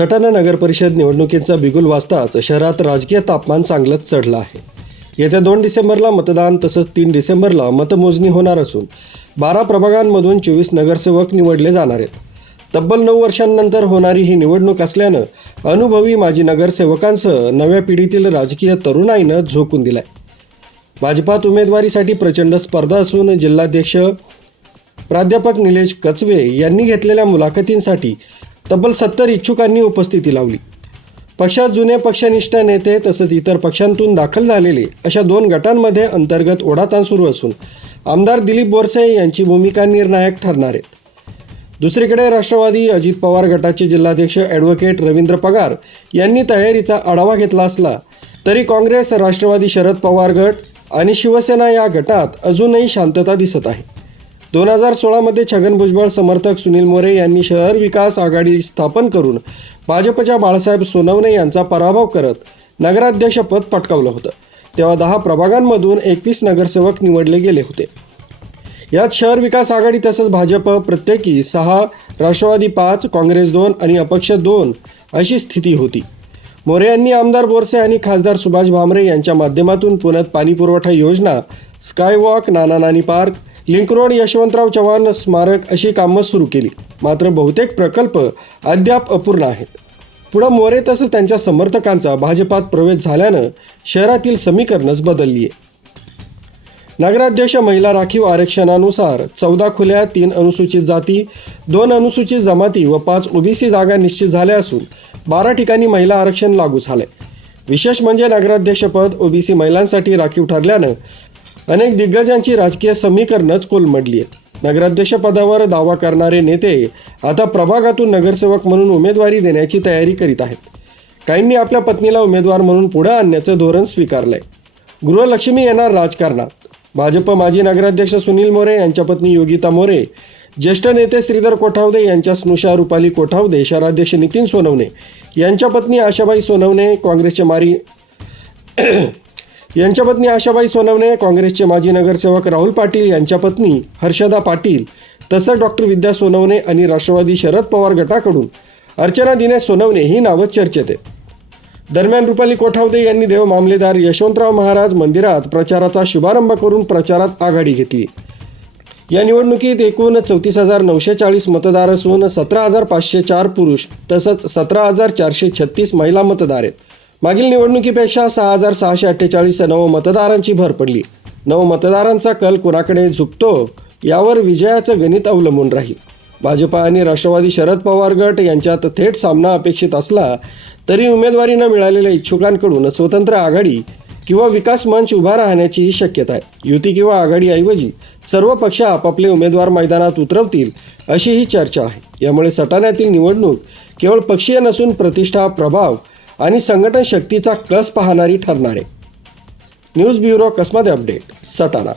सटाणा नगरपरिषद निवडणुकींचा बिगुल वाजताच शहरात राजकीय तापमान चांगलंच चढलं आहे. येत्या दोन डिसेंबरला मतदान तसंच तीन डिसेंबरला मतमोजणी होणार असून बारा प्रभागांमधून चोवीस नगरसेवक निवडले जाणार आहेत. तब्बल नऊ वर्षांनंतर होणारी ही निवडणूक असल्यानं अनुभवी माजी नगरसेवकांसह नव्या पिढीतील राजकीय तरुणाईनं झोकून दिलाय. भाजपात उमेदवारीसाठी प्रचंड स्पर्धा असून जिल्हाध्यक्ष प्राध्यापक निलेश कचवे यांनी घेतलेल्या मुलाखतींसाठी तब्बल सत्तर इच्छुकांनी उपस्थिती लावली. पक्षात जुने पक्षनिष्ठ नेते तसंच इतर पक्षांतून दाखल झालेले अशा दोन गटांमध्ये अंतर्गत ओढाताण सुरू असून आमदार दिलीप बोरसे यांची भूमिका निर्णायक ठरणार आहेत. दुसरीकडे राष्ट्रवादी अजित पवार गटाचे जिल्हाध्यक्ष ॲडव्होकेट रवींद्र पगार यांनी तयारीचा आढावा घेतला असला तरी काँग्रेस राष्ट्रवादी शरद पवार गट आणि शिवसेना या गटात अजूनही शांतता दिसत आहे. दोन हजार सोळामध्ये छगन भुजबळ समर्थक सुनील मोरे यांनी शहर विकास आघाडी स्थापन करून भाजपच्या बाळासाहेब सोनवणे यांचा पराभव करत नगराध्यक्षपद पटकावलं होतं. तेव्हा दहा प्रभागांमधून एकवीस नगरसेवक निवडले गेले होते. यात शहर विकास आघाडी तसंच भाजप प्रत्येकी सहा राष्ट्रवादी पाच काँग्रेस दोन आणि अपक्ष दोन अशी स्थिती होती. मोरे यांनी आमदार बोरसे आणि खासदार सुभाष भामरे यांच्या माध्यमातून पुण्यात पाणीपुरवठा योजना skywalk Nana Nani park link road Yashwantrao Chavan स्मारक अशी कामं सुरू केली. मात्र बहुतेक प्रकल्प अद्याप अपूर्ण आहेत. पुढं मोरे तसंच त्यांच्या समर्थकांचा भाजपात प्रवेश झाल्यानं शहरातील समीकरणच बदलली आहे. नगराध्यक्ष महिला राखीव आरक्षणानुसार चौदा खुल्या तीन अनुसूचित जाती दोन अनुसूचित जमाती व पाच ओबीसी जागा निश्चित झाल्या असून बारा ठिकाणी महिला आरक्षण लागू झाले विशेष म्हणजे नगराध्यक्षपद ओबीसी महिलांसाठी राखीव ठरल्यानं अनेक दिग्गजांची राजकीय समीकरणच कोलमडली आहेत. नगराध्यक्षपदावर दावा करणारे नेते आता प्रभागातून नगरसेवक म्हणून उमेदवारी देण्याची तयारी करीत आहेत. काहींनी आपल्या पत्नीला उमेदवार म्हणून पुढे आणण्याचं धोरण स्वीकारलंय. गृहलक्ष्मी येणार राजकारणात. भाजप माजी नगराध्यक्ष सुनील मोरे यांच्या पत्नी योगिता मोरे ज्येष्ठ नेते श्रीधर कोठावदे यांच्या स्नुषा रुपाली कोठावदे शहराध्यक्ष नितीन सोनवणे यांच्या पत्नी आशाबाई सोनवणे काँग्रेसचे मारी यांच्या पत्नी आशाबाई सोनवणे काँग्रेसचे माजी नगरसेवक राहुल पाटील यांच्या पत्नी हर्षदा पाटील तसंच डॉक्टर विद्या सोनवणे आणि राष्ट्रवादी शरद पवार गटाकडून अर्चना दिनेश सोनवणे ही नावं चर्चेत आहेत. दरम्यान रुपाली कोठावदे यांनी देव मामलेदार यशवंतराव महाराज मंदिरात प्रचाराचा शुभारंभ करून प्रचारात आघाडी घेतली. या निवडणुकीत एकूण चौतीस हजार नऊशे चाळीस मतदार असून सतरा हजार पाचशे चार पुरुष तसंच सतरा हजार चारशे छत्तीस महिला मतदार आहेत. मागील निवडणुकीपेक्षा सहा हजार सहाशे अठ्ठेचाळीस नव मतदारांची भर पडली. नव मतदारांचा कल कुणाकडे झुकतो यावर विजयाचं गणित अवलंबून राहील. भाजपा आणि राष्ट्रवादी शरद पवार गट यांच्यात थेट सामना अपेक्षित असला तरी उमेदवारी न मिळालेल्या इच्छुकांकडून स्वतंत्र आघाडी किंवा विकास मंच उभा राहण्याचीही शक्यता आहे. युती किंवा आघाडीऐवजी सर्व पक्ष आपापले उमेदवार मैदानात उतरवतील अशी ही चर्चा आहे. यामुळे सटाण्यातील निवडणूक केवळ पक्षीय नसून प्रतिष्ठा प्रभाव आणि संघटन शक्तीचा कस पाहणारी ठरणार. आहे न्यूज ब्युरो कसमध्ये अपडेट सटाणा.